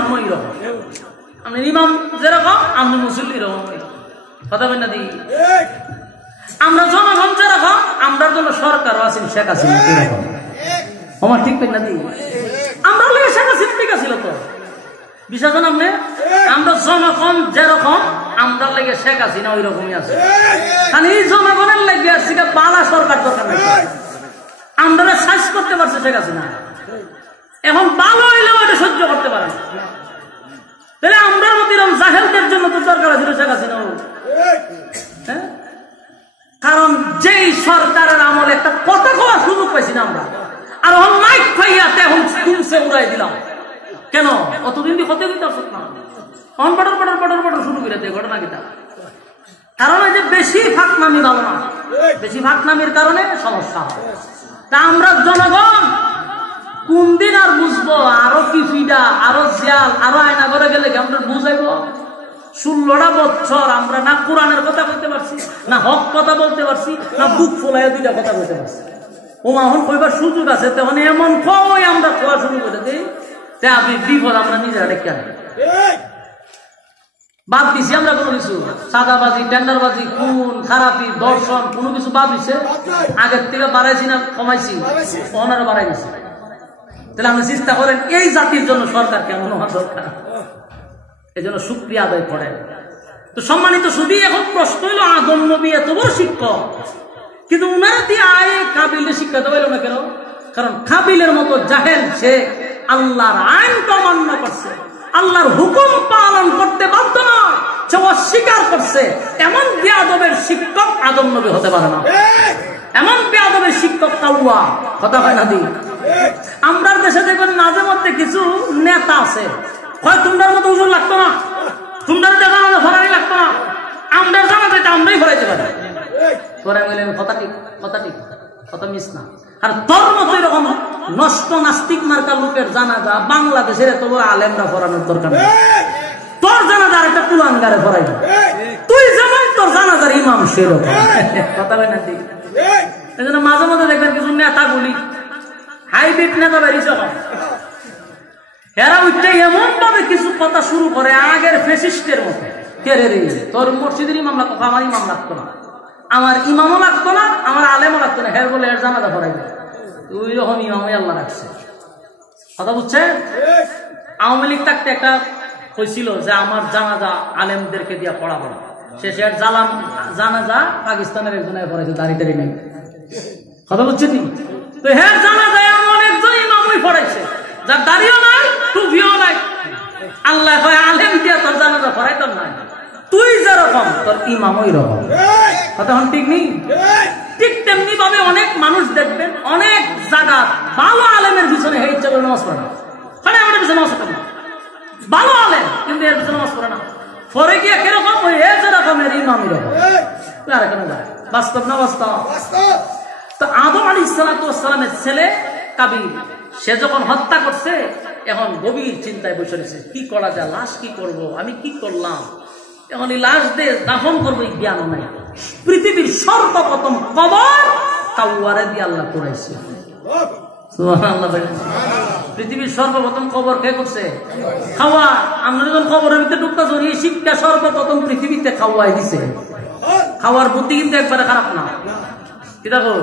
মানবো এরকম, আমি ইমাম যেরকম আমি মুসল্লি এরকম কথা বলেন না দি। আমরা জনগণ যেরকম আমরার জন্য সরকারও আছেন শেখ হাসিনা এরকম, আমার ঠিক না দি। আমরা লেগে শেখ হাসিনা ঠিক আছিল তো বিশ্বাস আপনি, আমরা জনগণ যেরকম আমরা লেগে শেখ হাসিনা ওই রকমই আছে। কারণ এই জনগণের লেগে আসছে বালা সরকার দরকার নেই, আমরা সাইজ করতে পারছে শেখ হাসিনা, এখন ভালো হইলেও এটা সহ্য করতে পারে। তাহলে আমরা মতো এরকম জাহেলদের জন্য তো দরকার ছিল শেখ হাসিনা। হ্যাঁ, কারণ যেই সরকারের আমলে একটা কথা কওয়ার সুযোগ পাইছি না আমরা, আর মাইক পাইয়াতে এখন তুমসে উড়াই দিলাম কেন? অতদিন দিয়ে হতে দিতে আসত না, অন পটর পটর পটর পটর শুরু করে দেয় ঘটনা কিটা। কারণ ওই যে বেশি ফাঁকনামি ভালো না, বেশি ফাঁকনামির কারণে সমস্যা হয়। তা আমরা জনগণ কোন দিন আর বুঝবো আরো কি ফিডা আরো জিয়াল আরো আয়না করে গেলে আমরা বুঝাইব? 16টা বছর আমরা না কোরআনের কথা বলতে পারছি, না হক কথা বলতে পারছি, না বুক ফোলাইয়া দুইটা কথা বলতে পারছি। ও এখন কইবার সুযোগ আছে, তখন এমন কই আমরা খোয়া শুরু করে দিই তে আপনি বিপদ আমরা নিজেরা ডেকে আনি। বাদ দিছি আমরা কোনো কিছু, সাদাবাজি টেন্ডারবাজি খুন খারাপি দর্শন কোনো কিছু বাদ দিছে? আগের থেকে বাড়াইছি না কমাইছি? ওনারা বাড়াই দিছে। তাহলে আপনি চেষ্টা করেন এই জাতির জন্য সরকার কেমন হওয়া দরকার, এই জন্য শুকরিয়া আদায় করেন। তো সম্মানিত শুধু এখন প্রশ্ন হইল আদম নবী এত বড় শিক্ষক, কিন্তু উনারা দিয়ে আয় কাবিলের শিক্ষা দেওয়া না কেন? কারণ কাবিলের মতো জাহেল সে আল্লাহর আইন অমান্য করছে, আল্লাহর হুকুম পালন করতে বাধ্য নয়, সে অস্বীকার করছে। এমন বেয়াদবের শিক্ষক আদম নবী হতে পারে না, এমন বেয়াদবের শিক্ষক কাউয়া কথা হয় না দি। আমরা দেশে দেখবেন মাঝে মধ্যে কিছু নেতা আছে, হয় তোমরার মতো হুজুর লাগতো না, তোমরা জানাজা ফরানি লাগতো না, আমরা জানা যেতে আমরাই ফরাইতে পারি। তোরা বললেন কথা ঠিক, কথা ঠিক, কথা মিস না। আর তোর মতো এরকম নষ্ট নাস্তিক মার্কা লোকের জানাজা বাংলাদেশের এত আলেমরা ফরানোর দরকার নেই। তোর জানাজার একটা কুলাঙ্গারে ফরাইবে, তুই যেমন তোর জানাজার ইমাম সেরকম কথা বলে না ঠিক। এই জন্য মাঝে মধ্যে দেখবেন কিছু নেতা গুলি হাইব্রিড নেতা বেরিয়েছে, এরা উঠতে এমন ভাবে কিছু কথা শুরু করে আগের ফেসিস্টের মতো। কে রে তোর মসজিদের ইমাম লাগতো, আমার ইমাম লাগতো না, আমার ইমামও লাগতো না, আমার আলেমও লাগতো না, হ্যাঁ বলে এর জানাজা পড়াইবে। ওই রকম ইমামই আল্লাহ রাখছে, কথা বুঝছে? আওয়ামী লীগ থাকতে একটা হয়েছিল যে আমার জানাজা আলেমদেরকে দিয়ে পড়াবো, শেষে আর জানাজা পাকিস্তানের একজনের পড়াইছে, দাঁড়িয়ে নেই, কথা বুঝছেন? তো হ্যাঁ জানাজা এমন একজন ইমামই পড়াইছে যার দাঁড়িয়েও নাই টুপিও নাই। আল্লাহ আলেম দিয়া তোর জানাজা পড়াইতাম না, তুই যেরকম তোর ইমাম ওই রকম, কথা ঠিক নেই? ঠিক তেমনি ভাবে অনেক মানুষ দেখবেন অনেক জায়গা ভালো আলেমের পিছনে হে ইচ্ছা করে নামাজ পড়ে না, আমাদের পিছনে নামাজ পড়ে না, ভালো আলেম কিন্তু এর পিছনে নামাজ পড়ে না, পরে গিয়ে কিরকম ওই এ যেরকমের ইমাম এরকম। আর কেন যায়? বাস্তব না বাস্তব? তো আদম আলাইহিস সালামের ছেলে কাবিল সে যখন হত্যা করছে, এখন গভীর চিন্তায় বসে রয়েছে, কি করা যায়, লাশ কি করব, আমি কি করলাম, এখন এই লাশ দিয়ে দাফন করবো এই জ্ঞান নাই। পৃথিবীর সর্বপ্রথম কবর কাউয়ারে দিয়ে আল্লাহ করেছে, পৃথিবীর সর্বপ্রথম কবর কে করছে? খাওয়া। আমরা যখন কবরের ভিতরে ঢুকতে চলি, এই শিক্ষা সর্বপ্রথম পৃথিবীতে খাওয়াই দিছে। খাওয়ার বুদ্ধি কিন্তু একবারে খারাপ না, কি দেখো